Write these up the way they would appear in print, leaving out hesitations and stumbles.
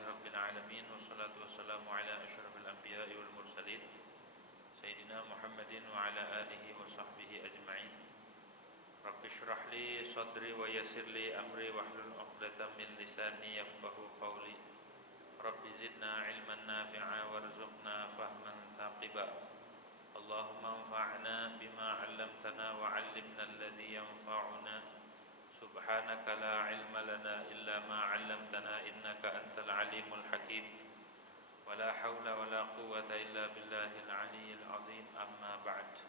Rabbil alamin wassalatu wassalamu ala asyrafil anbiya'i wal mursalin Sayyidina Muhammadin wa ala alihi wa sahbihi ajma'in. Rabbi shrah li sadri wa yassir li amri wahlul 'uqdatam min lisani yafqahu qawli. Rabbi zidna ilman nafi'a warzuqna fahman thaqiba. Allahumma anfa'na bima 'allamtana wa 'allimna alladhi yanfa'una. Subhanaka la ilma lana illa ma 'allamtana innaka antal alimul hakim. Wala hawla wala quwwata illa billahil aliyyil azim. Amma ba'd.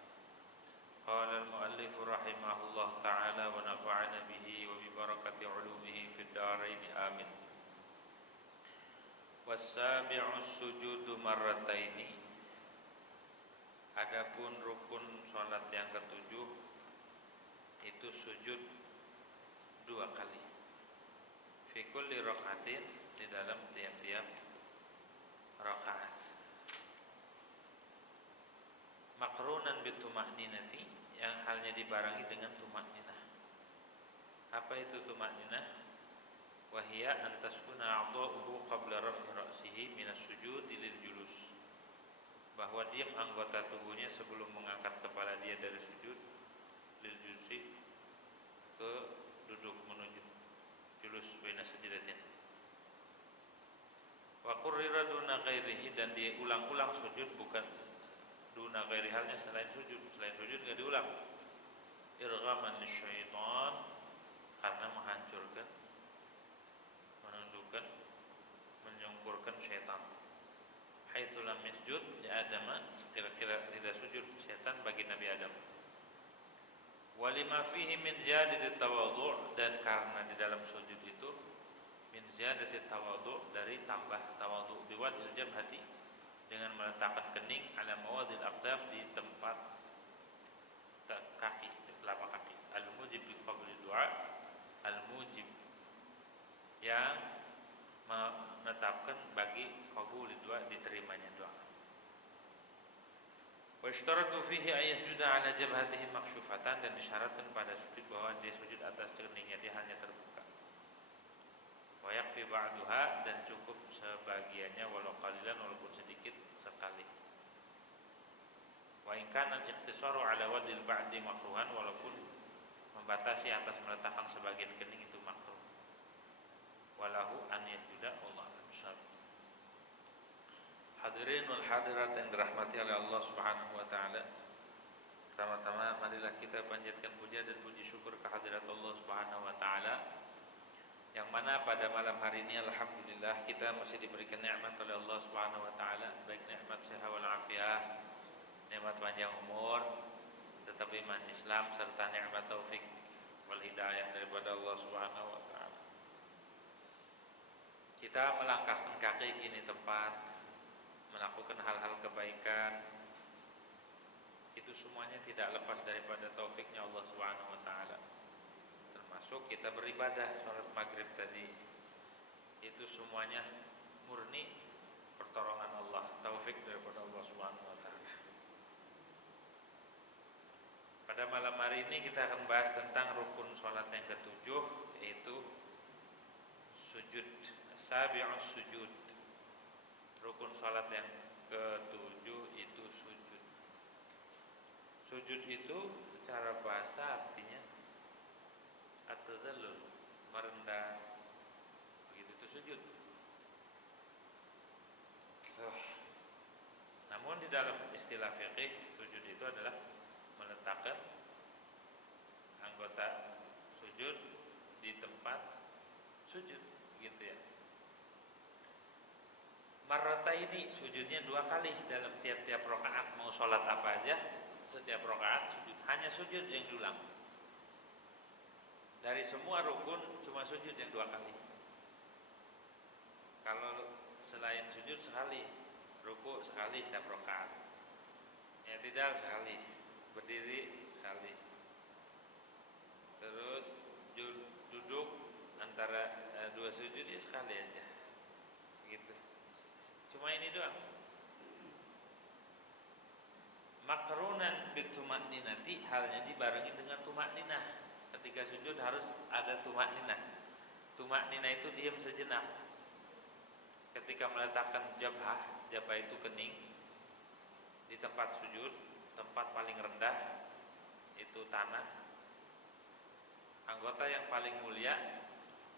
Qala al-muallif rahimahullah ta'ala wa nafa'ana bihi wa bi barakati 'ulumihi fid dharain amin. Was-sabi'us sujudu marrataini. Adapun rukun salat yang ketujuh itu sujud dua kali. Fi kulli raka'atin, di dalam tiap-tiap rakaat. Maqrunan bituma'ninati, yang halnya dibarengi dengan tuma'ninah. Apa itu tuma'ninah? Wa hiya an taskuna a'dha'uhu qabla raf'i ra'sihi minas sujudi lil julus. Bahwa diam anggota tubuhnya sebelum mengangkat kepala dia dari sujud lil julusi, ke duduk menuju julus baina sajdatain. Wa qurrira duna ghairihi, dan diulang-ulang sujud bukan duna ghairi, halnya selain sujud enggak diulang. Irghaman lisyaitan, karena menghancurkan, menundukkan, menyungkurkan syaitan. Haitsu lam yasjud li Adam, kira-kira tidak sujud syaitan bagi Nabi Adam. Walima fihi min ziyadati tawadhu', dan karena di dalam sujud itu min ziyadati tawadhu', dari tambah tawadhu', biwadil jabhati, dengan meletakkan kening, ala mawadil aqdam, di tempat kaki, telapak kaki. Al-mujib bi qabli du'a, al-mujib yang menetapkan bagi qabul du'a, diterimanya doa. Wa ishtaratu fihi ayasjuda ala jabhatihi maksyufatan, dan disyaratkan pada sujud bahwa dia sujud atas keningnya, dia hanya terbuka. Wa yakfi ba'duha, dan cukup sebagiannya, walau qalilan, walaupun sedikit sekali. Wa in kana al-iqtisaru ala wadil ba'di makruhan, walaupun membatasi atas meletakkan sebagian kening itu makruh. Walahu an yasjuda, wallahu a'lam. Hadirin wal hadirat yang dirahmati oleh Allah Subhanahu wa taala. Pertama-tama marilah kita panjatkan puja dan puji syukur kehadirat Allah Subhanahu wa taala, yang mana pada malam hari ini alhamdulillah kita masih diberikan nikmat oleh Allah Subhanahu wa taala, baik nikmat sehat wal afiat, nikmat panjang umur, tetapi iman Islam, serta nikmat taufik wal hidayah daripada Allah Subhanahu wa taala. Kita melangkahkan kaki kini tempat, melakukan hal-hal kebaikan, itu semuanya tidak lepas daripada taufiknya Allah Subhanahu wa taala. Termasuk kita beribadah salat maghrib tadi, itu semuanya murni pertolongan Allah, taufik daripada Allah Subhanahu wa taala. Pada malam hari ini kita akan bahas tentang rukun salat yang ketujuh, yaitu sujud, sabi'us sujud. Rukun salat yang ketujuh itu sujud. Sujud itu secara bahasa artinya at-tadallul, merendah. Begitu itu sujud. Namun di dalam istilah fikih, sujud itu adalah meletakkan anggota sujud di tempat sujud, gitu ya. Marrataini, sujudnya dua kali dalam tiap-tiap rakaat. Mau sholat apa aja, setiap rakaat sujud, hanya sujud yang diulang. Dari semua rukun cuma sujud yang dua kali. Kalau selain sujud sekali, ruku sekali setiap rakaat, i'tidal sekali, berdiri sekali, terus duduk antara dua sujud ya sekali aja, gitu. Cuma ini doang. Maqrunan bituma'ninati, halnya dibarengi dengan tuma'ninah. Ketika sujud harus ada tuma'ninah. Tuma'ninah itu diam sejenak. ketika meletakkan jabhah itu kening di tempat sujud, tempat paling rendah itu tanah. Anggota yang paling mulia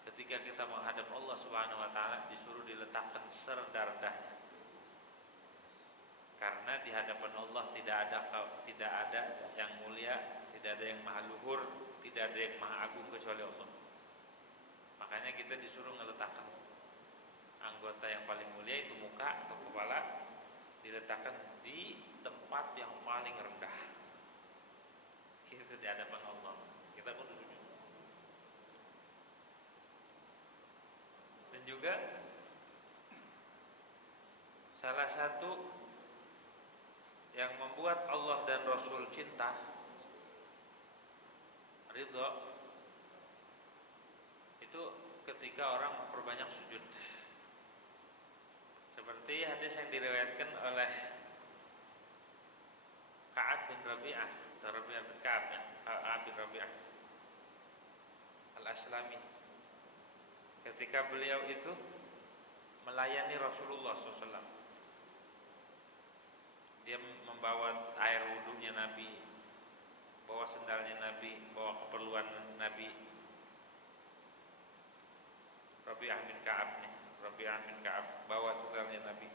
ketika kita menghadap Allah Subhanahu wa taala disuruh diletakkan serdardahnya. Karena di hadapan Allah tidak ada yang mulia, tidak ada yang maha luhur, tidak ada yang maha agung kecuali Allah. Makanya kita disuruh meletakkan anggota yang paling mulia itu muka atau kepala diletakkan di tempat yang paling rendah. Kita di hadapan Allah. Kita pun duduk. Dan juga salah satu yang membuat Allah dan Rasul cinta, ridho, itu ketika orang memperbanyak sujud. Seperti hadis yang diriwayatkan oleh Ka'ab bin Rabi'ah atau Rabi'ah bin Ka'ab bin Rabi'ah Al-Aslami, ketika beliau itu melayani Rasulullah SAW. Dia membawa air wudunya Nabi, bawa sendalnya Nabi, bawa keperluan Nabi. Rabi'ah bin Ka'ab bawa sendalnya Nabi.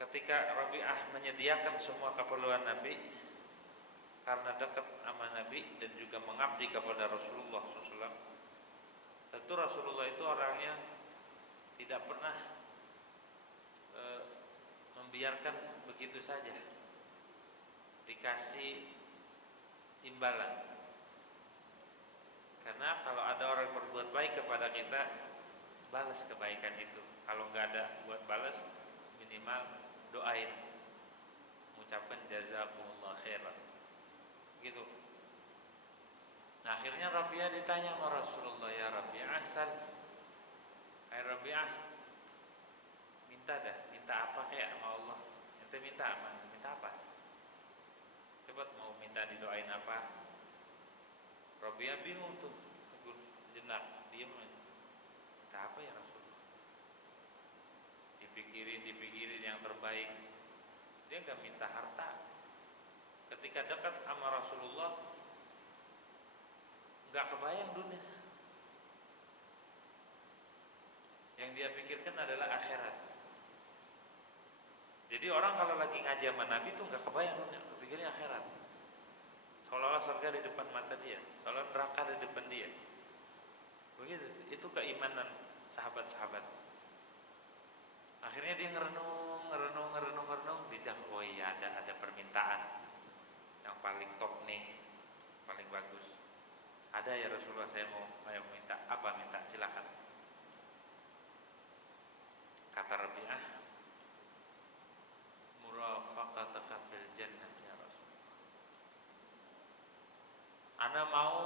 Ketika Rabi'ah menyediakan semua keperluan Nabi, karena dekat sama Nabi dan juga mengabdi kepada Rasulullah SAW, tentu Rasulullah itu orangnya tidak pernah membiarkan begitu saja dikasih imbalan. Karena kalau ada orang berbuat baik kepada kita, balas kebaikan itu. Kalau nggak ada buat balas, minimal doain, mengucapkan jazakumullah khairan, gitu. Nah, akhirnya Rabi'ah ditanya sama Rasulullah, ya Rabi'ah, hai Rabi'ah, minta apa kayak sama Allah? Ente minta apa? Coba mau minta didoain apa? Rabi'ah bingung tuh, jenak, diam aja. Minta apa ya Rasulullah? Dipikirin yang terbaik. Dia nggak minta harta. Ketika dekat sama Rasulullah, nggak kebayang dunia. Yang dia pikirkan adalah akhirat. Jadi orang kalau lagi ngaji sama Nabi tuh nggak kebayang dunia, kepikirnya akhirat. Seolah-olah surga di depan mata dia, seolah neraka di depan dia. Begitu, itu keimanan sahabat-sahabat. Akhirnya dia ngerenung, dijawab, oh iya ada permintaan yang paling top nih, paling bagus. Ada ya Rasulullah, saya mau minta apa, minta silakan. Kata Rabi'ah, murafaqataka fil jannah ya Rasulullah. Ana mau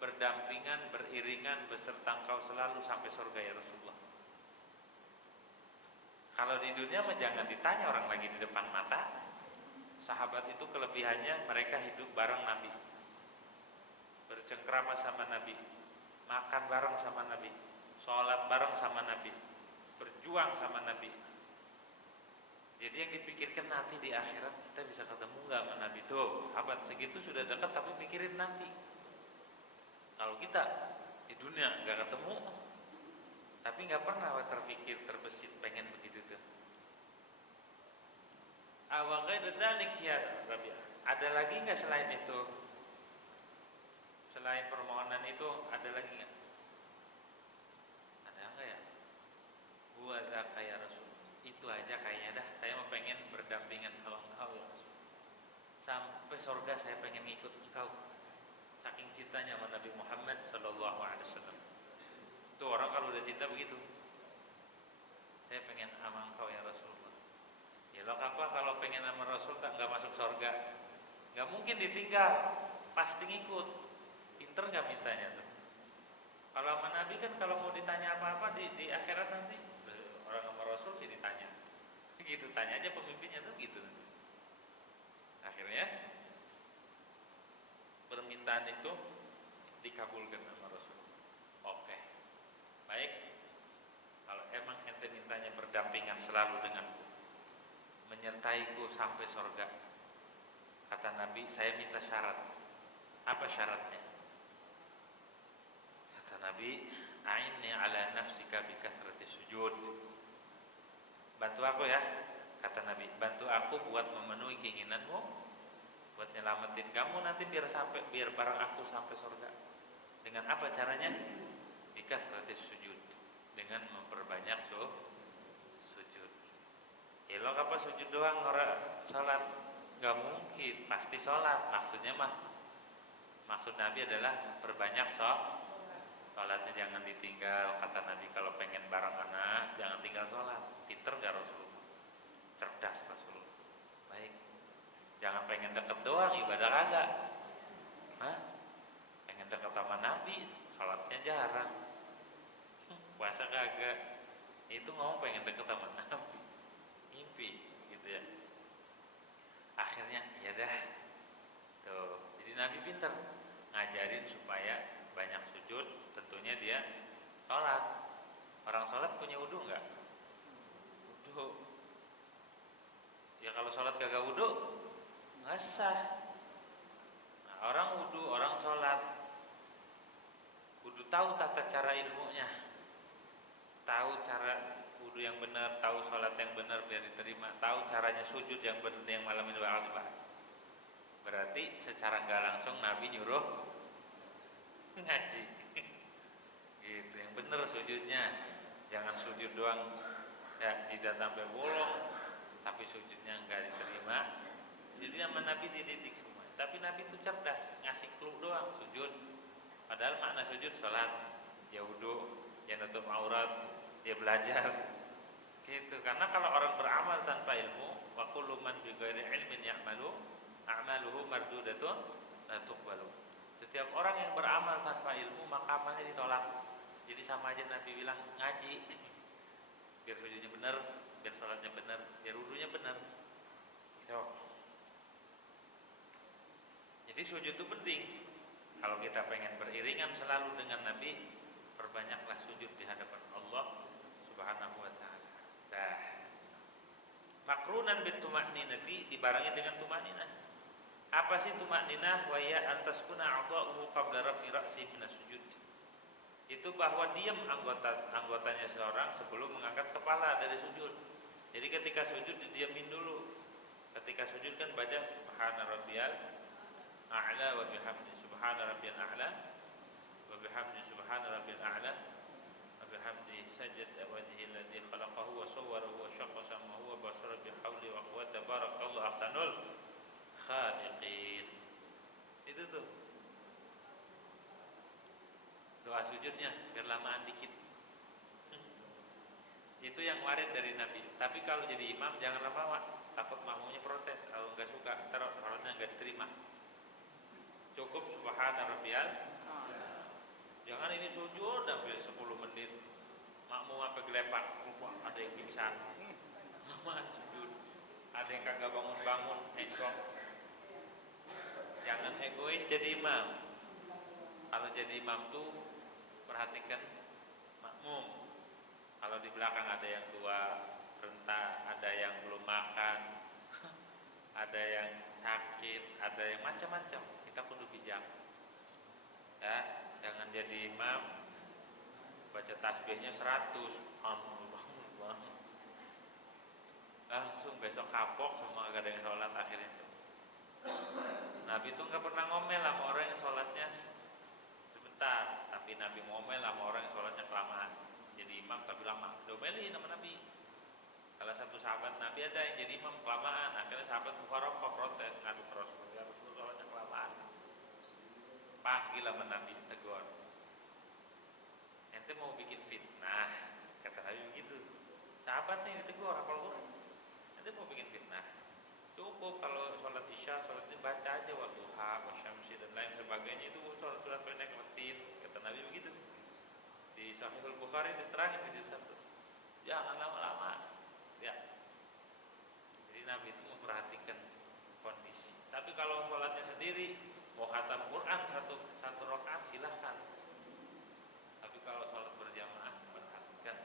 berdampingan, beriringan, beserta engkau selalu sampai surga ya Rasulullah. Kalau di dunia mah jangan ditanya, orang lagi di depan mata. Sahabat itu kelebihannya mereka hidup bareng Nabi, bercengkrama sama Nabi, makan bareng sama Nabi, sholat bareng sama Nabi, berjuang sama Nabi. Jadi yang dipikirkan nanti di akhirat kita bisa ketemu nggak sama Nabi tuh. Sahabat segitu sudah dekat tapi mikirin nanti. Kalau kita di dunia nggak ketemu, tapi nggak pernah terpikir, terbesit pengen begitu tuh. Awalnya dzalik ya Rabi'ah. Ada lagi nggak selain itu? Selain permohonan itu ada lagi nggak? Ada nggak ya? Buat ya Rasul. Itu aja kayaknya dah. Saya mau pengen berdampingan sama engkau ya Rasul. Sampai surga saya pengen ngikut engkau. Saking cintanya sama Nabi Muhammad Sallallahu Alaihi Wasallam. Itu orang kalau udah cinta begitu. Saya pengen sama engkau ya Rasulullah. Ya lo apa kalau pengen sama Rasul tak nggak masuk surga? Nggak mungkin ditinggal, pasti ngikut. Pinter nggak mintanya tuh. Kalau sama Nabi kan kalau mau ditanya apa-apa di akhirat nanti, orang sama Rasul sih ditanya. Gitu, tanya aja pemimpinnya tuh gitu. Akhirnya permintaan itu dikabulkan sama Rasul. Oke, baik. selalu denganku, menyertaiku sampai surga. Kata Nabi, saya minta syarat. Apa syaratnya? Kata Nabi, a'inni ala nafsika bi kathrati sujud. Bantu aku ya, kata Nabi, bantu aku buat memenuhi keinginanmu, buat nyelamatin kamu nanti biar bareng aku sampai surga. Dengan apa caranya? Bi kathrati sujud, dengan memperbanyak sujud. Elok apa sujud doang orang salat? Gak mungkin, pasti salat. Maksud Nabi adalah perbanyak salatnya, jangan ditinggal. Kata Nabi, kalau pengen bareng anak jangan tinggal salat. Pinter gak Rasulullah? Cerdas Rasulullah. Baik. Jangan pengen deket doang, ibadah kagak. Hah? Pengen deket sama Nabi, salatnya jarang. Puasa kagak. Itu ngomong pengen deket sama Nabi. Mimpi gitu ya. Akhirnya ya dah. Tuh, jadi Nabi pinter ngajarin supaya banyak sujud. Tentunya dia sholat. Orang sholat punya wudu nggak? Wudu. Ya kalau sholat kagak wudu nggak sah. Nah, orang wudu, orang sholat, wudu tahu tata cara ilmunya, tahu cara wudu yang benar, tahu sholat yang benar biar diterima, tahu caranya sujud yang benar yang malam ini bakal dibahas. Berarti secara nggak langsung Nabi nyuruh ngaji. Gitu, yang benar sujudnya, jangan sujud doang ya jidat sampai bolong, tapi sujudnya nggak diterima. Jadi sama Nabi dididik semua. Tapi Nabi itu cerdas, ngasih clue doang sujud. Padahal makna sujud sholat, ya wudu, ya nutup aurat, ya belajar. Gitu. Karena kalau orang beramal tanpa ilmu, wa kullu man bi ghairi ilmin ya'malu a'maluhu mardudatun la tuqbalu. Setiap orang yang beramal tanpa ilmu maka amalnya ditolak. Jadi sama aja Nabi bilang ngaji biar sujudnya benar, biar sholatnya benar, biar wudunya benar. Gitu. Jadi sujud itu penting. Kalau kita pengen beriringan selalu dengan Nabi, perbanyaklah sujud di hadapan Allah Subhanahu wa taala. Dah. Makrunan bituma'ninati dibarengi dengan tumaninah. Apa sih tumaninah? Wa ya antaskuna a'dha'uhu qabla rafi ra'si minas sujud. Itu bahwa diam anggotanya seorang sebelum mengangkat kepala dari sujud. Jadi ketika sujud didiamin dulu. Ketika sujud kan baca subhana rabbiyal a'la wa bihamdi subhana rabbiyal a'la wa bihamdi subhana rabbiyal a'la wa bihamdi sajjada wajhi alladhi khalaqahu wa sawwarahu wa syaqqa samahu wa basara bihawli wa quwwata barakallahu ahsanul khaliqin. Itu tuh doa sujudnya biar lamaan dikit. Itu yang warid dari Nabi. Tapi kalau jadi imam jangan lama-lama, takut makmumnya protes kalau nggak suka, terus sholatnya nggak diterima. Cukup subhana rabbiyal. Jangan ini sujud sampai 10 menit. Makmum apa gelepak, ada yang pingsan. Lama sujud. Ada yang kagak bangun-bangun, hengkong. Jangan egois jadi imam. Kalau jadi imam tuh perhatikan makmum. Kalau di belakang ada yang tua, renta, ada yang belum makan, ada yang sakit, ada yang macam-macam. Kita kudu bijak. Ya, jangan jadi imam baca tasbihnya 100. Allah. Langsung besok kapok semua gak ada yang sholat akhirnya tuh. Nabi itu nggak pernah ngomel sama orang yang sholatnya sebentar, tapi Nabi ngomel sama orang yang sholatnya kelamaan. Jadi imam tapi lama, domelin sama Nabi. Salah satu sahabat Nabi ada yang jadi imam kelamaan, akhirnya sahabat Mufarraqah protes, ngadu terus, ya Rasul sholatnya kelamaan. Panggil sama Nabi, tegur. Ente mau bikin fitnah, kata Nabi begitu. Sahabatnya ditegur, apa lu? Ente mau bikin fitnah? Cukup kalau sholat isya, sholat ini baca aja wadduha, wasyamsi dan lain sebagainya, itu sholat pendek metin, kata Nabi begitu. Di Sahihul Bukhari diterangin di juz 1. Jangan lama-lama. Ya. Jadi Nabi itu memperhatikan kondisi. Tapi kalau sholatnya sendiri, mau khatam Quran satu rakaat silahkan. Tapi kalau sholat berjamaah perhatikan.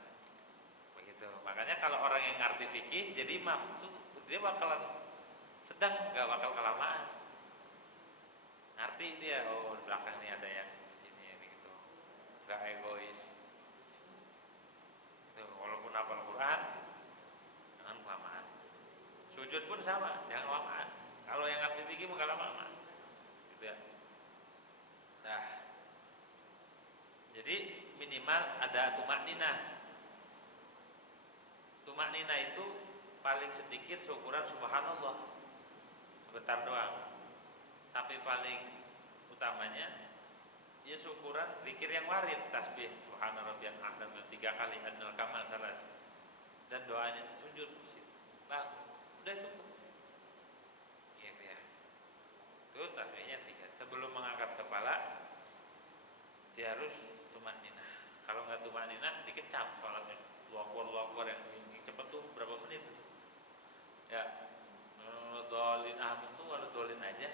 Begitu. Makanya kalau orang yang yang ngerti fikih jadi imam tuh dia bakalan sedang, nggak bakal kelamaan. Ngerti dia, oh di belakang nih ada yang sini gitu, nggak egois. Itu walaupun hafal Quran, jangan kelamaan. Sujud pun sama, jangan kelamaan. Kalau yang ngerti fikih nggak lama-lama, gitu ya. Nah, jadi minimal ada tumakninah. Tumakninah itu paling sedikit syukuran subhanallah sebentar doang. Tapi paling utamanya ya syukuran zikir yang warid, tasbih subhana rabbiyal a'la 3 kali, adnal kamal salat, dan doanya sujud. Nah, udah cukup. Gitu ya. Itu tasbihnya 3. Sebelum mengangkat kepala dia harus tumakninah. Kalau nggak tumakninah dikecam salatnya. Luar yang cepet tuh berapa menit? Ya, dolin amin tuh walau dolin aja.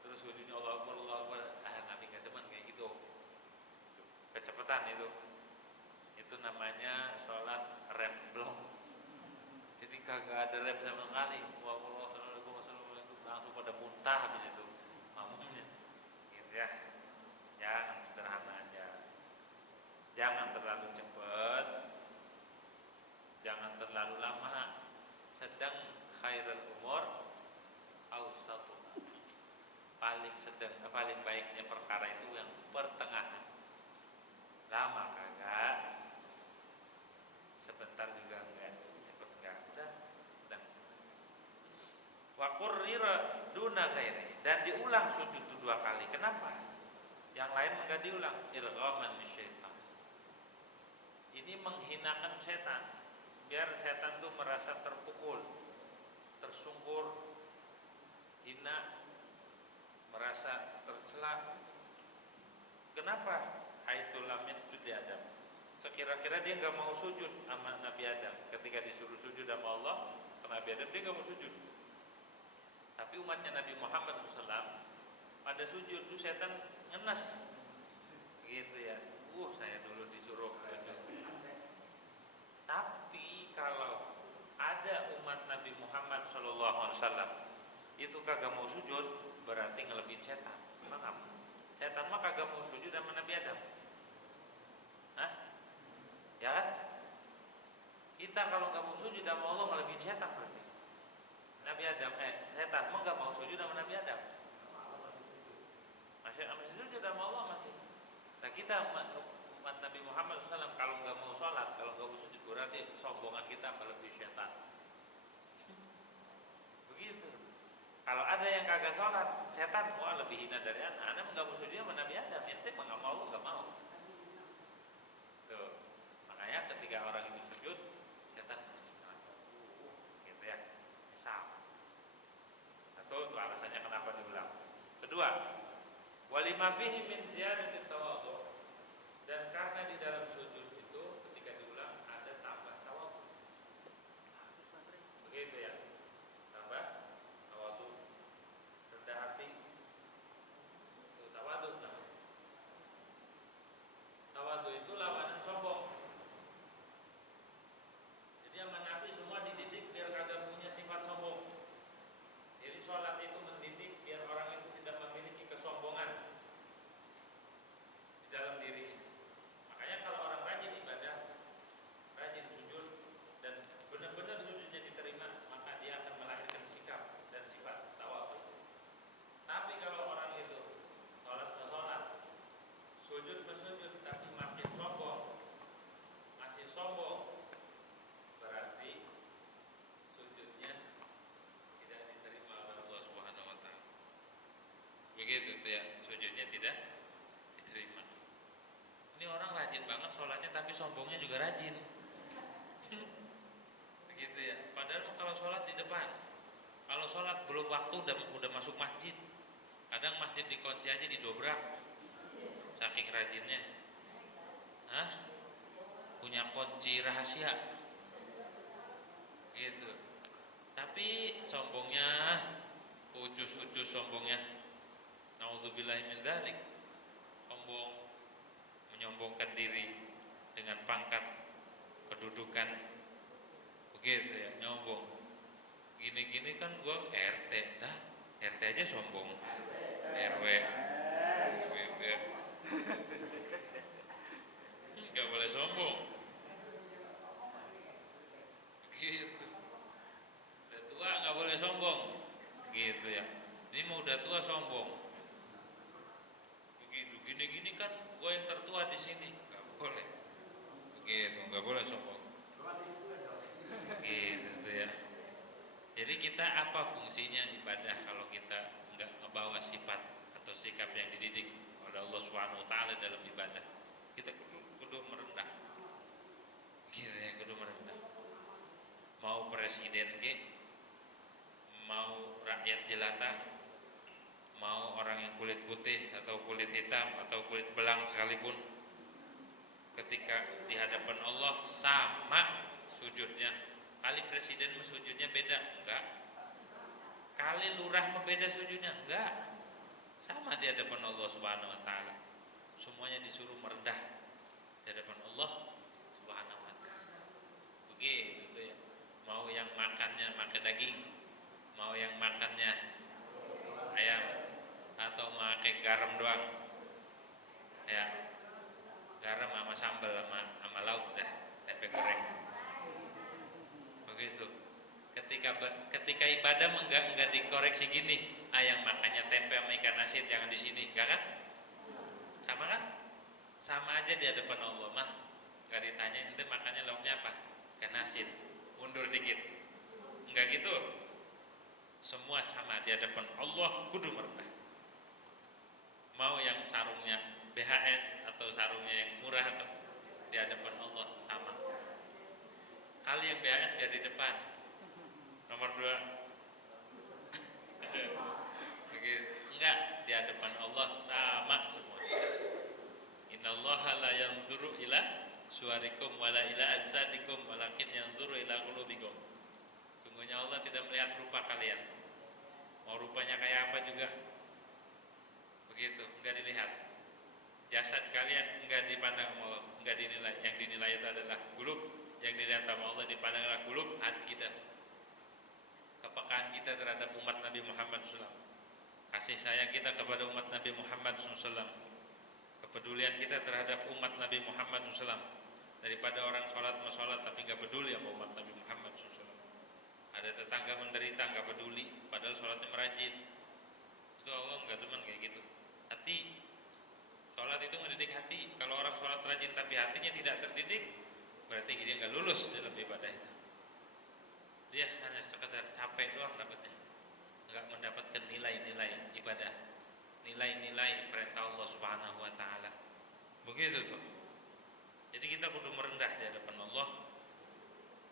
Terus sujudnya Allah Akbar, Nabi nggak demen kayak gitu, kecepatan itu namanya sholat rem blong. Jadi kagak ada rem sama sekali. Assalamualaikum langsung pada muntah habis itu makmumnya, gitu ya. Jangan sederhana aja, jangan terlalu cepat, jangan terlalu lama, sedang khairul umur awsatu, paling baiknya perkara itu yang pertengahan. Lama kagak, sebentar juga enggak, cepet enggak, udah. Wa qurrira duna khairi, dan diulang sujud itu 2 kali. Kenapa? Yang lain enggak diulang. Irghaman lisyaitan. Ini menghinakan setan, biar setan tuh merasa terpukul, tersungkur, hina, merasa tercela. Kenapa? Haitsu lam yasjud li Adam. Sekira-kira dia nggak mau sujud sama Nabi Adam. Ketika disuruh sujud sama Allah ke Nabi Adam, dia nggak mau sujud. Tapi umatnya Nabi Muhammad SAW pada sujud tuh setan ngenes, gitu ya. Saya dulu disuruh sujud. Tapi kalau ada umat Nabi Muhammad SAW itu kagak mau sujud, berarti ngelebihin setan. Emang apa? Setan mah kagak mau sujud sama Nabi Adam. Hah? Ya kan? Kita kalau nggak mau sujud sama Allah ngelebihin setan berarti. Nabi Adam, setan mah nggak mau sujud sama Nabi Adam. Masih sujud sama Allah masih. Nah kita umat Nabi Muhammad SAW kalau nggak mau sholat, kalau nggak mau sujud, berarti sombongan kita melebihi setan. Begitu. Kalau ada yang kagak sholat, setan wah lebih hina dari anak nggak mau sujud sama Nabi Adam. Ente mah nggak mau, lu nggak mau. Tuh, makanya ketika orang itu sujud, setan gitu ya, misal. Satu, itu alasannya kenapa diulang. Kedua, walima fihi min ziyadati tawadhu, dan karena di dalam sujud itu ketika diulang ada tambah tawadhu. Begitu ya, tambah tawadhu, rendah hati. Itu tawadhu namanya. Tawadhu itu lawanan sombong. Jadi yang Nabi semua dididik biar kagak punya sifat sombong. Jadi sholat itu mendidik biar orang itu tidak memiliki kesombongan di dalam diri. Makanya kalau orang rajin ibadah, rajin sujud, dan benar-benar sujudnya diterima, maka dia akan melahirkan sikap dan sifat tawadhu. Tapi kalau orang itu sholat, sujud, tapi makin sombong, masih sombong, berarti sujudnya tidak diterima oleh Allah Subhanahu wa taala. Begitu tuh ya, sujudnya tidak diterima. Ini orang rajin banget sholatnya tapi sombongnya juga rajin. Begitu ya. Padahal kalau sholat di depan, kalau sholat belum waktu udah masuk masjid. Kadang masjid dikunci aja, didobrak, saking rajinnya. Punya kunci rahasia. Gitu. Tapi sombongnya ucus-ucus sombongnya. Nauzubillahi min dzalik. Sombong, menyombongkan diri dengan pangkat kedudukan begitu ya, nyombong. Gini-gini kan gua RT, dah RT aja sombong, RW, WB, nggak boleh sombong, gitu. Udah tua nggak boleh sombong, gitu ya. Ini mau udah tua sombong, begitu. Gini-gini kan gua yang tertua di sini, nggak boleh, begitu, nggak boleh sombong, gitu tuh ya. Jadi kita apa fungsinya ibadah kalau kita nggak ngebawa sifat atau sikap yang dididik oleh Allah Subhanahu Wa Taala dalam ibadah? Kita kudu merendah, gitu ya, kudu merendah. Mau presiden ke, mau rakyat jelata, mau orang yang kulit putih atau kulit hitam atau kulit belang sekalipun, ketika di hadapan Allah sama sujudnya. Kali presiden sujudnya beda, enggak. Kali lurah beda sujudnya, enggak. Sama di hadapan Allah Subhanahu Wa Taala. Semuanya disuruh merendah di hadapan Allah Subhanahu Wa Taala. Begitu ya. Mau yang makannya makan daging, mau yang makannya ayam, atau pakai garam doang, ya garam sama sambal sama lauk dah, tempe goreng. Begitu. Ketika ibadah enggak dikoreksi gini, yang makannya tempe sama ikan asin jangan di sini, enggak kan? Sama kan? Sama aja di hadapan Allah mah. Enggak ditanya ente makannya lauknya apa? Ikan asin. Mundur dikit. Enggak gitu. Semua sama di hadapan Allah, kudu merendah. Mau yang sarungnya BHS atau sarungnya yang murah, atau di hadapan Allah sama. Kali yang BHS biar di depan, nomor 2 begitu. Enggak, di hadapan Allah sama semua. Innallaha la yanzuru ila suwarikum wala ila ajsadikum walakin yanzuru ila qulubikum. Sungguhnya Allah tidak melihat rupa kalian, mau rupanya kayak apa juga, begitu, enggak dilihat. Jasad kalian enggak dipandang Allah, enggak dinilai. Yang dinilai itu adalah qulub. Yang dilihat sama Allah dipandang adalah qulub, hati kita, kepekaan kita terhadap umat Nabi Muhammad SAW, kasih sayang kita kepada umat Nabi Muhammad SAW, kepedulian kita terhadap umat Nabi Muhammad SAW. Daripada orang sholat tapi nggak peduli sama umat Nabi Muhammad SAW. Ada tetangga menderita nggak peduli, padahal sholatnya merajin. Itu Allah nggak demen kayak gitu. Hati, sholat itu mendidik hati. Kalau orang sholat rajin tapi hatinya tidak terdidik, berarti dia nggak lulus dalam ibadah itu. Dia hanya sekedar capek doang dapatnya, nggak mendapatkan nilai-nilai ibadah, nilai-nilai perintah Allah Subhanahu Wa Taala. Begitu tuh. Jadi kita kudu merendah di hadapan Allah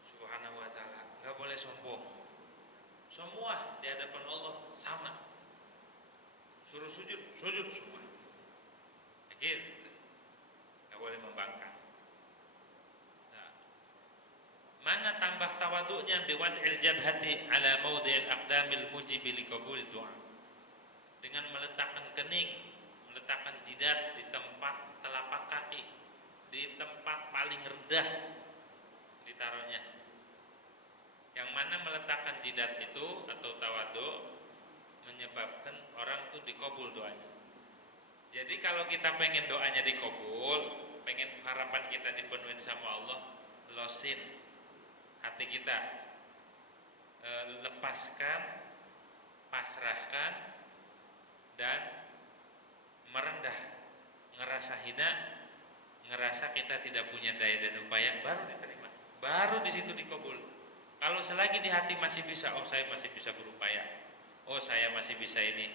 Subhanahu Wa Taala. Nggak boleh sombong. Semua di hadapan Allah sama. Suruh sujud, sujud semua. Gitu. Nggak boleh membangkang. Mana tambah tawaduknya biwad'il jabhati ala mawdi'il aqdamil mujibi liqabul du'a, dengan meletakkan kening, meletakkan jidat di tempat telapak kaki, di tempat paling rendah ditaruhnya. Yang mana meletakkan jidat itu atau tawaduk menyebabkan orang itu dikabul doanya. Jadi kalau kita pengen doanya dikabul, pengen harapan kita dipenuhi sama Allah, losin hati kita, lepaskan, pasrahkan, dan merendah, ngerasa hina, ngerasa kita tidak punya daya dan upaya, baru diterima, baru di situ dikabul. Kalau selagi di hati masih bisa, oh saya masih bisa berupaya, oh saya masih bisa ini,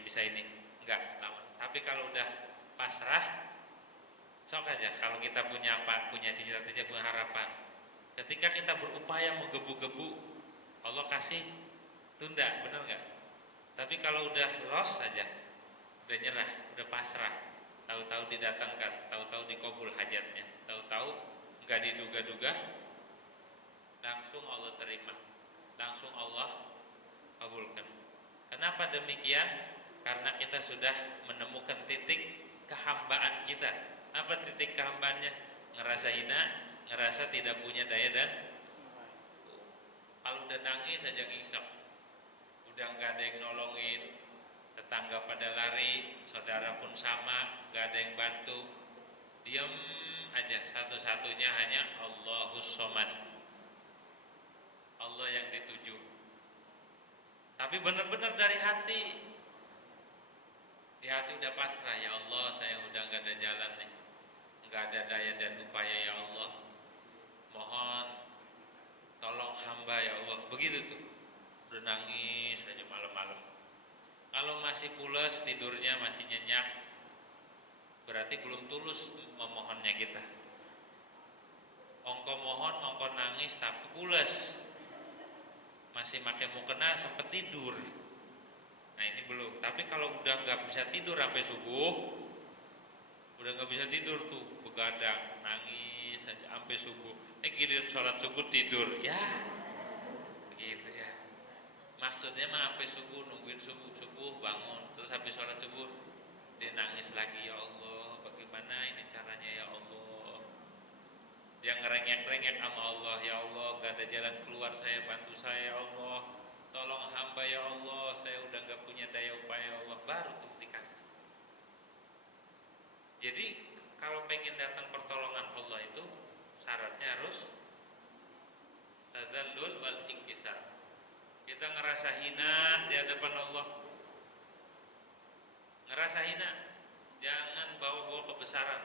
enggak lama. Tapi kalau udah pasrah, sok aja. Kalau kita punya apa, punya cita-cita, punya harapan, ketika kita berupaya menggebu-gebu, Allah kasih, tunda, benar nggak? Tapi kalau udah los saja, udah nyerah, udah pasrah, tahu-tahu didatangkan, tahu-tahu dikabul hajatnya, tahu-tahu nggak diduga-duga, langsung Allah terima, langsung Allah kabulkan. Kenapa demikian? Karena kita sudah menemukan titik kehambaan kita. Apa titik kehambaannya? Ngerasa hina, ngerasa tidak punya daya dan kalau udah nangis saja ngisap, udah nggak ada yang nolongin, tetangga pada lari, saudara pun sama, nggak ada yang bantu, diam aja, satu-satunya hanya Allahus Somad, Allah yang dituju. Tapi benar-benar dari hati, di hati udah pasrah, ya Allah saya udah nggak ada jalan nih, nggak ada daya dan upaya, ya Allah mohon tolong hamba ya Allah. Begitu tuh, udah nangis aja malam-malam. Kalau masih pules tidurnya, masih nyenyak, berarti belum tulus memohonnya kita. Ongko mohon, ongko nangis tapi pules, masih pakai mukena sempet tidur, nah ini belum. Tapi kalau udah nggak bisa tidur sampai subuh, udah nggak bisa tidur tuh, begadang nangis aja sampai subuh, giliran sholat subuh tidur, ya gitu ya. Maksudnya mah sampai subuh, nungguin subuh bangun, terus habis sholat subuh dia nangis lagi, ya Allah bagaimana ini caranya ya Allah. Dia ngerengek-rengek sama Allah, ya Allah gak ada jalan keluar, saya bantu saya ya Allah, tolong hamba ya Allah, saya udah gak punya daya upaya ya Allah. Baru tuh dikasih. Jadi kalau pengen datang pertolongan Allah itu syaratnya harus tadzallul wal inkisar. Kita ngerasa hina di hadapan Allah, ngerasa hina, jangan bawa-bawa kebesaran,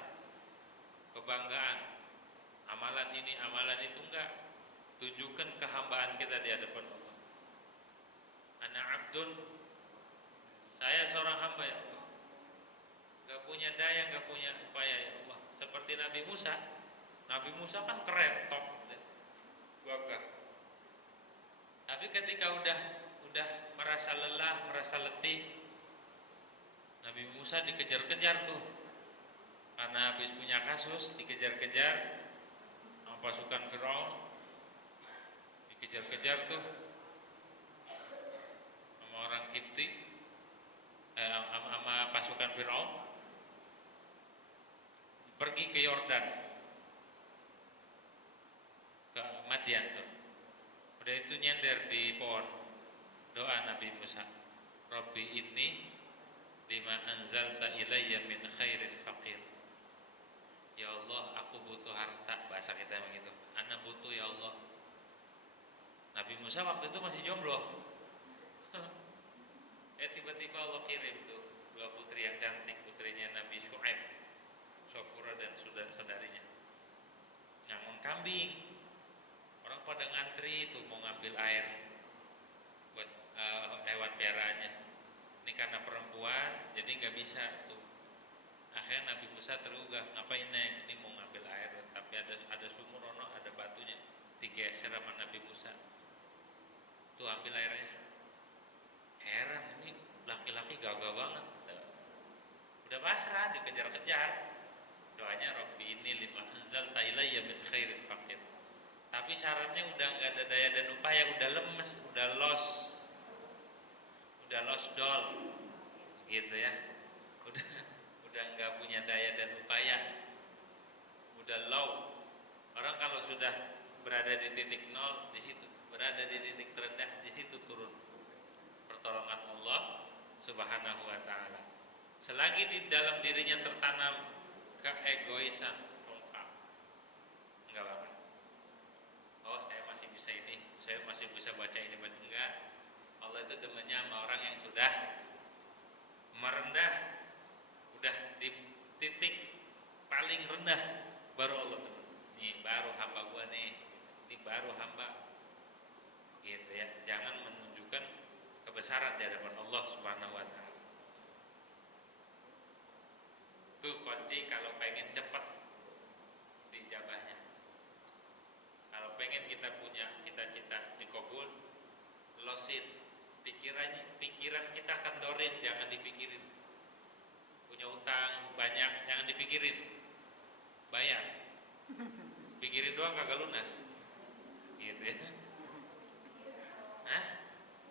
kebanggaan, amalan ini amalan itu, enggak. Tunjukkan kehambaan kita di hadapan Allah. Ana abdun, saya seorang hamba ya Allah, gak punya daya, gak punya upaya ya Allah. Seperti Nabi Musa. Nabi Musa kan keren, top, gagah. Tapi ketika udah merasa lelah, merasa letih, Nabi Musa dikejar-kejar tuh, karena habis punya kasus, dikejar-kejar sama pasukan Firaun, dikejar-kejar tuh sama orang Kipti, sama pasukan Firaun, pergi ke Yordan, ke Madian tuh. Udah itu nyender di pohon, doa Nabi Musa, Rabbi inni lima anzalta ilayya min khairin faqir. Ya Allah, aku butuh harta, bahasa kita begitu. Ana butuh ya Allah. Nabi Musa waktu itu masih jomblo. Tiba-tiba Allah kirim tuh dua putri yang cantik, putrinya Nabi Syuaib, Sofura dan saudarinya, ngangon kambing. Orang pada ngantri tuh mau ngambil air buat hewan peliharaannya. Ini karena perempuan jadi nggak bisa tuh. Akhirnya Nabi Musa tergugah, ngapain Neng? Ini mau ngambil air, tapi ada sumur ono, ada batunya, digeser sama Nabi Musa. Tuh ambil airnya. Heran, ini laki-laki gagah banget. Udah pasrah, dikejar-kejar. Doanya Rabbi ini lima anzalta ilayya min khairin faqir. Tapi syaratnya udah nggak ada daya dan upaya, udah lemes, udah lost doll, gitu ya. Udah nggak punya daya dan upaya, udah low. Orang kalau sudah berada di titik nol, di situ, berada di titik terendah, di situ turun pertolongan Allah Subhanahu wa Ta'ala. Selagi di dalam dirinya tertanam keegoisan, enggak apa-apa. Oh, saya masih bisa ini, saya masih bisa baca ini, baca enggak. Allah itu demennya sama orang yang sudah merendah, udah di titik paling rendah, baru Allah demen. Nih baru hamba gua nih, ini baru hamba, gitu ya. Jangan menunjukkan kebesaran di hadapan Allah Subhanahu wa Ta'ala. Itu kunci kalau pengen cepat dijabahnya. Kalau pengen kita punya cita-cita dikabul, losin pikiran kita kendorin, jangan dipikirin. Punya utang banyak, jangan dipikirin, bayar. Pikirin doang kagak lunas, gitu ya.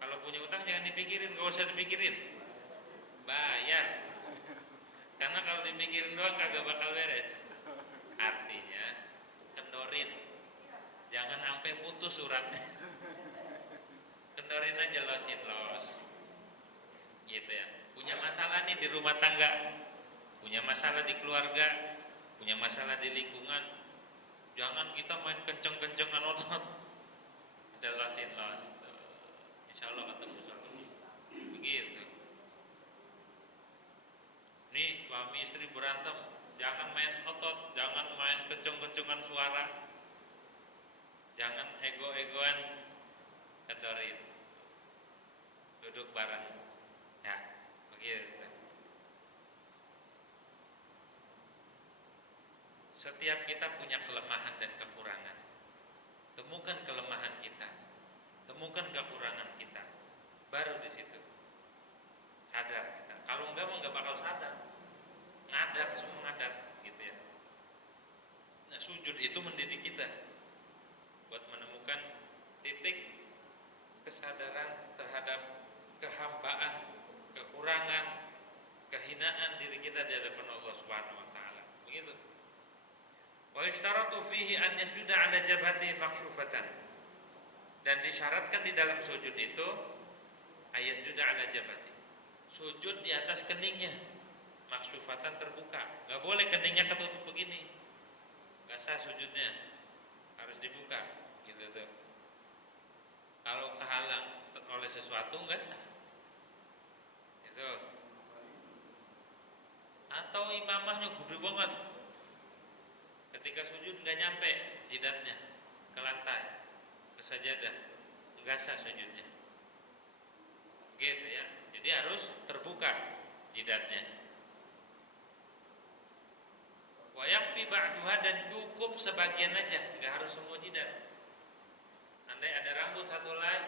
Kalau punya utang jangan dipikirin, gak usah dipikirin, bayar. Karena kalau dipikirin doang kagak bakal beres. Artinya kendorin Jangan sampai putus suratnya. Kendorin aja los. Gitu ya. Punya masalah nih di rumah tangga, punya masalah di keluarga, punya masalah di lingkungan. Jangan kita main kenceng-kencengan otot. Udah los. Insya Allah ketemu solusi. Begitu. Nih suami istri berantem, jangan main otot, jangan main kenceng-kencengan suara, jangan ego-egoan, kedorin, duduk bareng, ya, begitu. Setiap kita punya kelemahan dan kekurangan. Temukan kelemahan kita, temukan kekurangan kita, baru di situ sadar kita. Kalau enggak mau enggak bakal sadar, ngadat semua ngadat, gitu ya. Nah, sujud itu mendidik kita buat menemukan titik kesadaran terhadap kehambaan, kekurangan, kehinaan diri kita di hadapan Allah Subhanahu wa taala. Begitu. Wa yashtaratu fihi an yasjuda 'ala jabhatihi maksyufatan. Dan disyaratkan di dalam sujud itu ayasjuda 'ala jabhati. Sujud di atas keningnya, maksyufatan terbuka. Enggak boleh keningnya ketutup begini. Enggak sah sujudnya. Harus dibuka, gitu tuh. Kalau kehalang oleh sesuatu enggak sah. Gitu. Atau imamahnya gede banget. Ketika sujud enggak nyampe jidatnya ke lantai, ke sajadah, enggak sah sujudnya. Gitu ya. Jadi harus terbuka jidatnya. Wa yakfi ba'duha, dan cukup sebagian aja, enggak harus semua jidat. Andai ada rambut satu helai,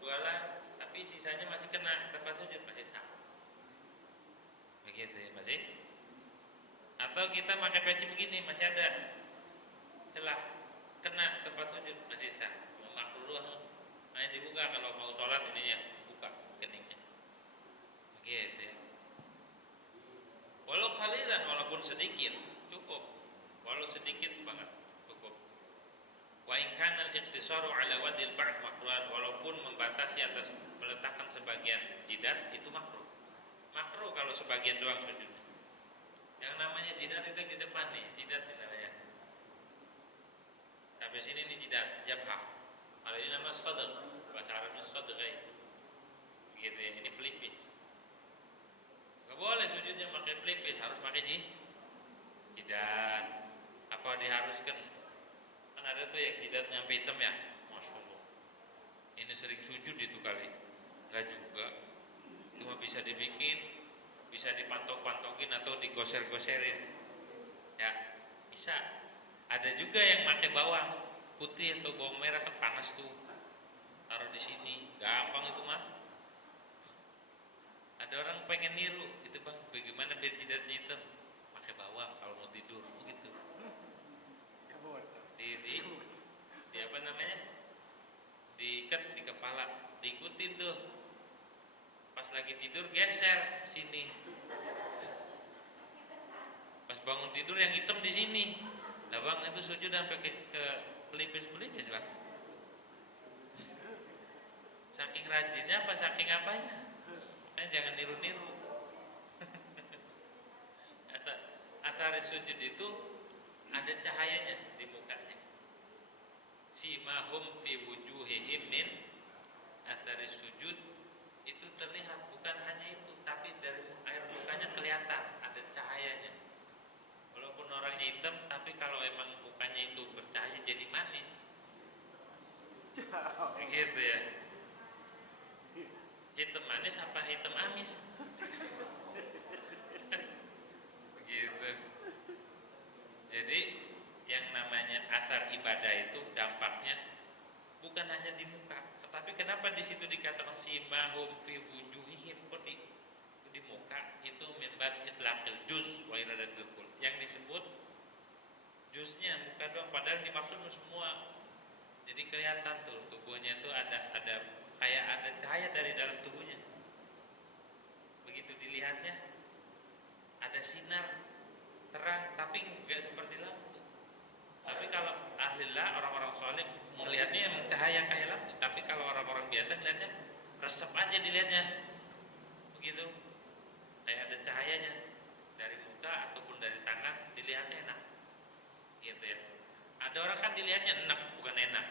dua helai, tapi sisanya masih kena tempat sujud, masih sah. Begitu ya, masih. Atau kita pakai peci begini, masih ada celah, kena tempat sujud, masih sah. Makruh hanya dibuka kalau mau sholat, ininya buka keningnya. Begitu ya. Walau qalilan, walaupun sedikit cukup. Walau sedikit banget cukup. Wa in kana al-iqtisaru ala wadil ba'd makruhan, walaupun membatasi atas meletakkan sebagian jidat itu makruh. Makruh kalau sebagian doang sujudnya. Yang namanya jidat itu di depan nih, jidat ini namanya. Sampai sini nih jidat, jabhah. Kalau ini nama sadr, bahasa Arabnya sadrai. Begitu ya, ini pelipis. Gak boleh sujudnya pakai pelipis, harus pakai jidat. Apa diharuskan? Kan ada tuh yang jidatnya sampai hitam ya, Masya Allah. Ini sering sujud itu kali. Gak juga. Cuma bisa dibikin, bisa dipantok-pantokin atau digoser-goserin. Ya, bisa. Ada juga yang pakai bawang putih atau bawang merah, kan panas tuh. Taruh di sini, gampang itu mah. Ada orang pengen niru, gitu bang, bagaimana biar jidatnya hitam? Pakai bawang kalau mau tidur, begitu. Di apa namanya? Diikat di kepala, diikutin tuh. Pas lagi tidur geser sini. Pas bangun tidur yang hitam di sini. Lah bang, itu sujud sampai ke pelipis-pelipis bang. Saking rajinnya apa saking apanya? Jangan niru-niru. Athari sujud itu ada cahayanya di mukanya. Simahum fi wujuhihim min athari sujud, itu terlihat. Bukan hanya itu, tapi dari air mukanya kelihatan ada cahayanya. Walaupun orangnya hitam, tapi kalau emang mukanya itu bercahaya jadi manis. Gitu ya. Hitam manis apa hitam amis? Begitu. Jadi yang namanya asar ibadah itu dampaknya bukan hanya di muka, tetapi kenapa di situ dikatakan simahum fi wujuhihim, kok di muka itu min bab itlaqil juz wa iradatul kull. Yang disebut juznya muka doang, padahal dimaksud semua. Jadi kelihatan tuh tubuhnya itu ada kayak ada cahaya dari dalam tubuhnya. Begitu dilihatnya ada sinar terang, tapi enggak seperti lampu. Tapi kalau ahlillah, orang-orang saleh Melihatnya emang cahaya kayak lampu, tapi kalau orang-orang biasa melihatnya resep aja dilihatnya, begitu. Kayak ada cahayanya dari muka ataupun dari tangan, dilihat enak, gitu ya. Ada orang kan dilihatnya enak, bukan enak.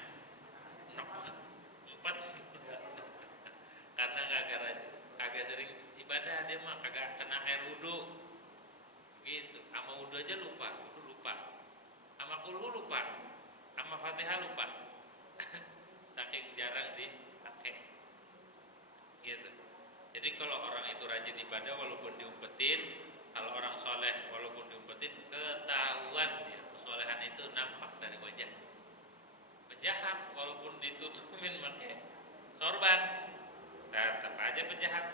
Enak empat, karena kagak sering ibadah dia mah, kagak kena air wudhu, gitu. Sama wudhu aja lupa, wudhu lupa, sama kulhu lupa, sama fatihah lupa, saking jarang dipakai, gitu. Jadi kalau orang itu rajin ibadah walaupun diumpetin, kalau orang soleh walaupun diumpetin, ketahuan dia kesolehan itu nampak dari wajah. Penjahat walaupun ditutupin pakai sorban, tetap aja penjahat.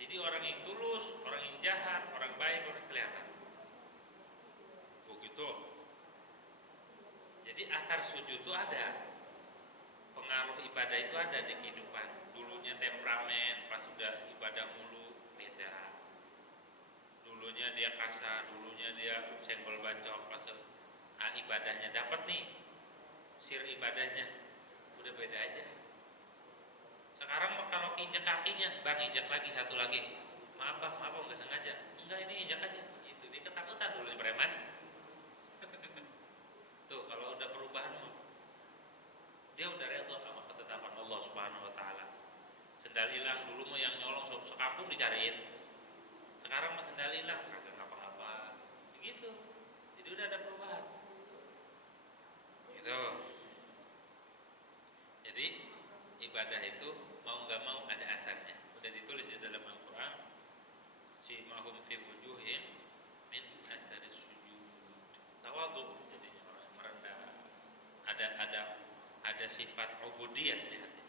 Jadi orang yang tulus, orang yang jahat, orang baik, orang kelihatan. Begitu. Jadi athar sujud itu ada, pengaruh ibadah itu ada di kehidupan. Dulunya temperamen, pas sudah ibadah mulu beda. Dulunya dia kasar, dulunya dia senggol bacok, pas ibadahnya dapat nih, sir ibadahnya udah beda aja. Sekarang mah kalau injak kakinya, bang injak lagi satu lagi. Maaf bang, maaf nggak sengaja. Enggak, ini injak aja. Gitu, dia ketakutan dulu preman. Tuh kalau udah perubahan mah, dia udah redha sama ketetapan Allah Subhanahu Wa Taala. Sendal hilang dulu mah yang nyolong sekampung dicariin. Sekarang mah sendal hilang kagak ngapa-ngapa. Begitu. Jadi udah ada perubahan. Gitu. Jadi ibadah itu mau nggak mau ada asarnya. Udah ditulis di dalam Al-Quran. Simahum fi wujuhim min asaris sujud. Tawadhu, jadi orang merendah. Ada sifat ubudiyah di hati.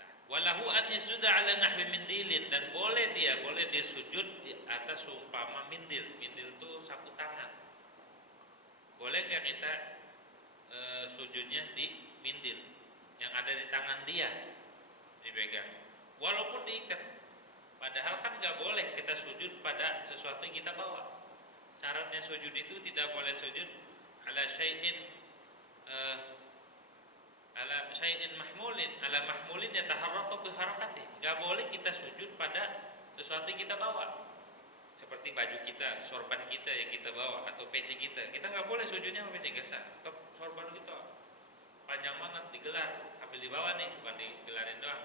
Nah, walahu an yasjuda ala nahwi mindilin, dan boleh dia sujud di atas umpama mindil. Mindil itu sapu tangan. Boleh nggak kita sujudnya di mindil yang ada di tangan dia dipegang, walaupun diikat. Padahal kan nggak boleh kita sujud pada sesuatu yang kita bawa. Syaratnya sujud itu tidak boleh sujud ala syai'in mahmulin, ala mahmulin yataharraku bi harakati. Nggak boleh kita sujud pada sesuatu yang kita bawa. Seperti baju kita, sorban kita yang kita bawa, atau peci kita nggak boleh sujudnya sama peci geser. Sorban kita panjang banget digelar, ambil di bawah nih, bukan digelarin doang,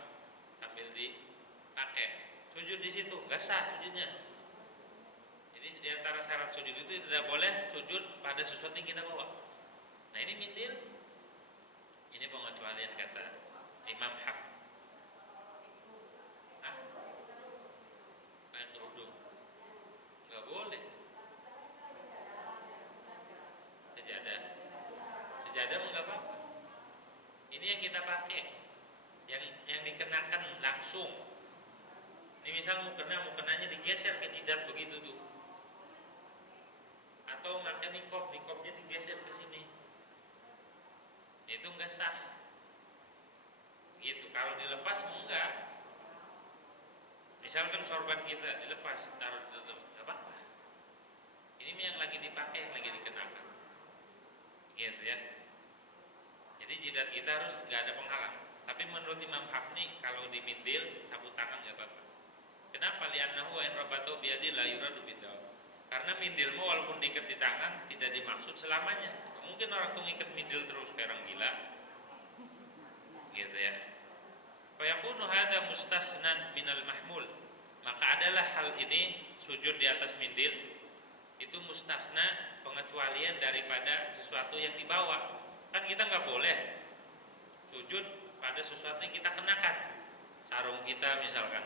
ambil dipakai. Sujud di situ nggak sah sujudnya. Jadi di antara syarat sujud itu tidak boleh sujud pada sesuatu yang kita bawa. Nah ini mindil, ini pengecualian kata Imam Haq. Pakai kerudung nggak boleh. Sejadah nggak apa-apa. Ini yang kita pakai, yang dikenakan langsung. Ini misal mukenanya digeser ke jidat begitu tuh, atau makan nikopnya digeser ke sini, itu nggak sah. Gitu. Kalau dilepas enggak. Misalkan sorban kita dilepas, taruh di tutup, nggak apa-apa. Ini yang lagi dipakai, yang lagi dikenakan. Gitu ya. Jadi jidat kita harus nggak ada penghalang. Tapi menurut Imam Hafni, kalau dimindil sapu tangan nggak apa-apa. Kenapa? Li'annahu wa in rabatu biyadi la yuradu bid'ah. Karena mindil mau walaupun diikat di tangan tidak dimaksud selamanya. Mungkin orang tuh ngikat mindil terus kayak orang gila. Gitu ya. Fa yakunu hadza mustasnan minal mahmul. Maka adalah hal ini, sujud di atas mindil itu mustasna, pengecualian daripada sesuatu yang dibawa. Kan kita nggak boleh sujud pada sesuatu yang kita kenakan. Sarung kita misalkan,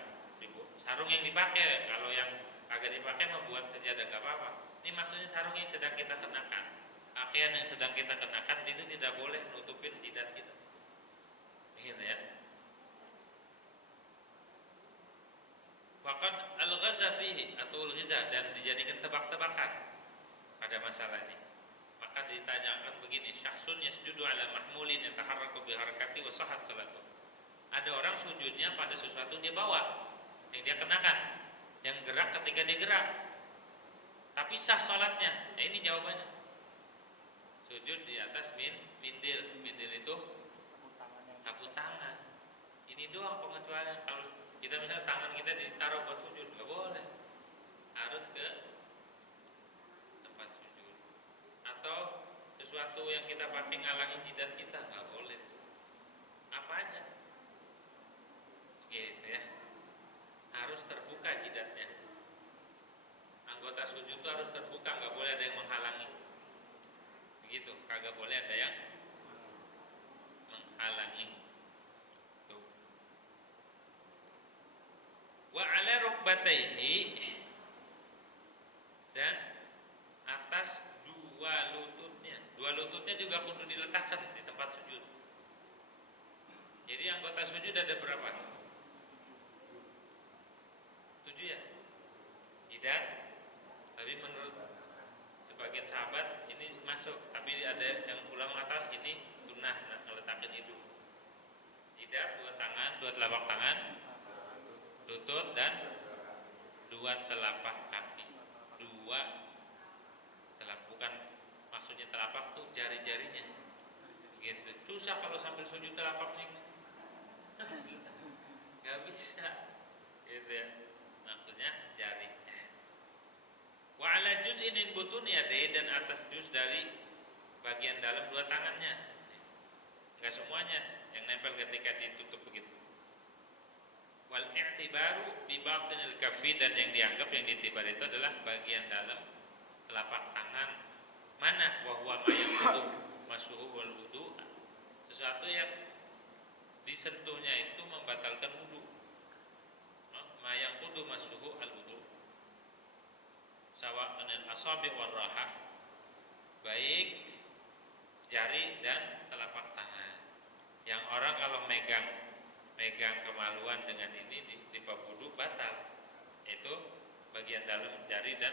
sarung yang dipakai, kalau yang agak dipakai membuat sejadah nggak apa-apa. Ini maksudnya sarung yang sedang kita kenakan, pakaian yang sedang kita kenakan itu tidak boleh nutupin jidat kita. Begitu ya. Waqad al-ghaza fihi atau al-ghiza, dan dijadikan tebak-tebakan pada masalah ini. Maka ditanyakan begini, syakhsun yasjudu ala mahmulin yataharraku bi harakati wa sahhat salatu. Ada orang sujudnya pada sesuatu dia bawa, yang dia kenakan, yang gerak ketika dia gerak, tapi sah salatnya. Nah, ini jawabannya. sujud di atas mindil itu sapu tangan. Ini doang pengecualian. Kalau kita misalnya tangan kita ditaruh buat sujud, nggak boleh, harus ke tempat sujud. Atau sesuatu yang kita pakai ngalangi jidat kita, nggak boleh. Apa aja, gitu ya. Harus terbuka jidatnya. Anggota sujud itu harus terbuka, nggak boleh ada yang menghalangi. Begitu, kagak boleh ada yang menghalangi. Tuh. Wa ala rukbatayhi, dan atas dua lututnya juga kudu diletakkan di tempat sujud. Jadi anggota sujud ada berapa? 7 ya. Jidat, tapi menurut sebagian sahabat ini masuk, tapi ada yang ulama mengatakan ini sunnah ngeletakin hidung. Jidat, 2 tangan, 2 telapak tangan, lutut, dan 2 telapak kaki. 2 telapak, bukan maksudnya telapak tuh jari-jarinya. Gitu. Susah kalau sambil sujud telapaknya. Gak bisa. Gitu ya. Maksudnya jari. Wa ala juz'in min butuni yadayhi, dan atas juz dari bagian dalam 2 tangannya. Enggak semuanya yang nempel ketika ditutup begitu. Wal i'tibaru bi batinil kaffi, dan yang dianggap yang ditibar itu adalah bagian dalam telapak tangan. Mana? Wa huwa ma yanqudu masuhu wal wudu, sesuatu yang disentuhnya itu membatalkan wudu. Ma yanqudu masuhu al wudu, sawa anil asabi war rahah, baik jari dan telapak tangan. Yang orang kalau megang kemaluan dengan ini di bab wudu batal. Itu bagian dalam jari dan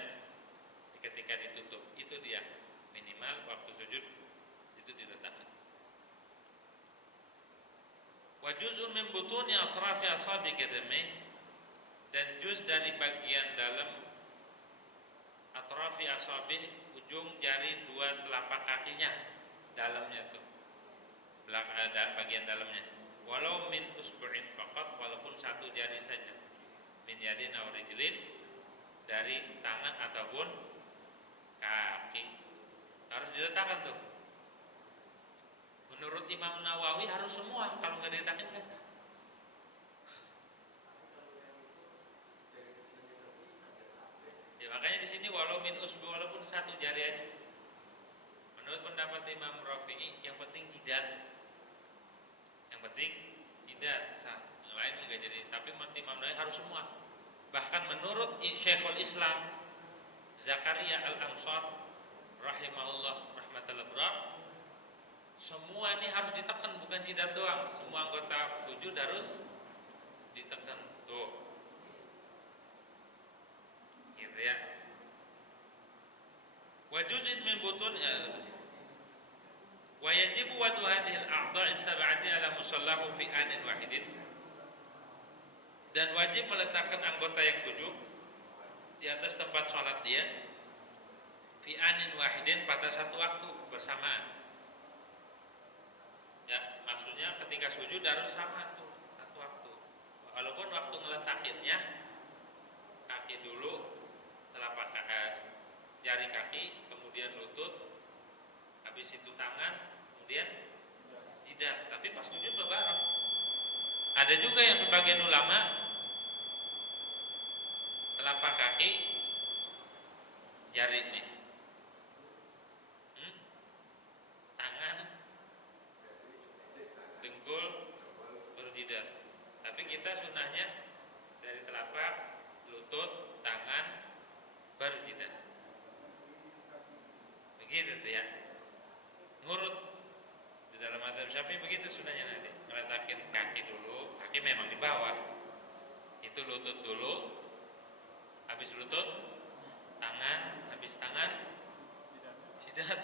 ketika ditutup, itu dia minimal waktu sujud itu diletakkan. Wa juz'un min butuni atrafi asabi qadamih, dan juz dari bagian dalam atrafi asabi, ujung jari 2 telapak kakinya, dalamnya tuh bagian dalamnya. Walau min usbu'in faqat, walaupun 1 jari saja. Min yadin aw rijlin, dari tangan ataupun kaki. Harus diletakkan tuh. Menurut Imam Nawawi harus semua, kalau nggak diletakin nggak sah. Ya makanya di sini walau min usbu, walaupun 1 jari aja. Menurut pendapat Imam Rafi'i, yang penting jidat. Yang penting jidat, sah. Yang lain enggak jadi. Tapi menurut Imam Nawawi harus semua. Bahkan menurut Syekhul Islam Zakaria Al-Ansar rahimahullah rahmatal abrar, semua ini harus ditekan, bukan jidat doang. Semua anggota sujud harus ditekan. Tuh. Gitu ya. Wa juz'in min butun wa yajibu wadu hadhihi al-a'dha'i sab'ati ala musallahu fi anin wahidin, dan wajib meletakkan anggota yang 7 di atas tempat sholat dia fi anin wahidin, pada 1 waktu bersamaan. Ya, maksudnya ketika sujud harus sama tuh 1 waktu. Walaupun waktu ngeletakinnya kaki dulu, telapak jari kaki, kemudian lutut, habis itu tangan, kemudian jidat. Tapi pas sujud bareng. Ada juga yang sebagian ulama telapak kaki, jari ini, tangan, dengkul, baru jidat. Tapi kita sunahnya dari telapak, lutut, tangan, baru jidat. Begitu tuh ya. Ngurut di dalam mazhab Syafi'i begitu sunahnya nanti. Ngeletakin kaki dulu, kaki memang di bawah. Itu lutut dulu, habis lutut tangan, habis tangan jidat.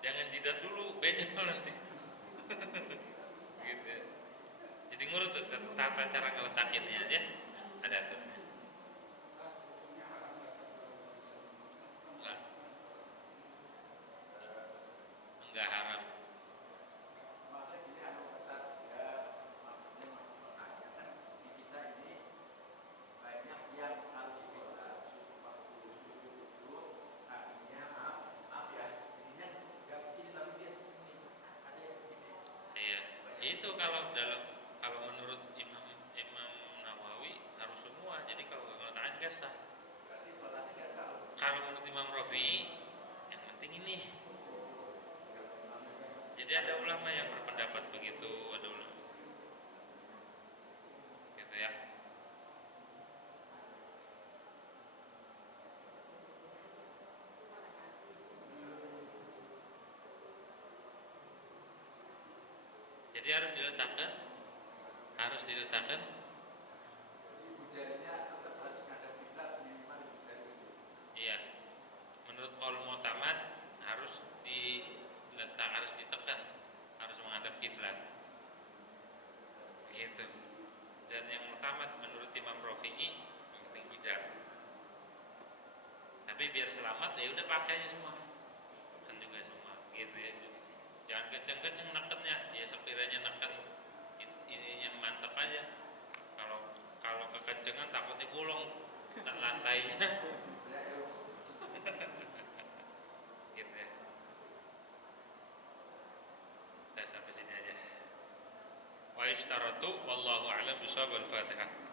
Jangan jidat dulu, benjol nanti. Gitu ya. Jadi ngurut tata cara ngeletakinnya aja ada tuh. itu kalau menurut Imam Nawawi harus semua. Jadi kalau nggak tangan nggak sah. Kalau menurut Imam Rafi'i yang penting ini. Jadi ada ulama yang berpendapat begitu, ada ulama gitu ya. Jadi harus diletakkan. Iya. Menurut qaul mu'tamad harus ditekan, harus menghadap kiblat. Gitu. Dan yang mu'tamad menurut Imam Rafi'i yang penting tidak. Tapi biar selamat ya udah pakai aja semua. Kan juga semua gitu ya. Jangan kenceng-kenceng nekennya, ya sekiranya neken ininya mantap aja. Kalau kekencengan takutnya bolong lantainya. Gitu ya. Udah sampai sini aja. Wa ishtaratu wallahu a'lam bishawab. Al-Fatihah.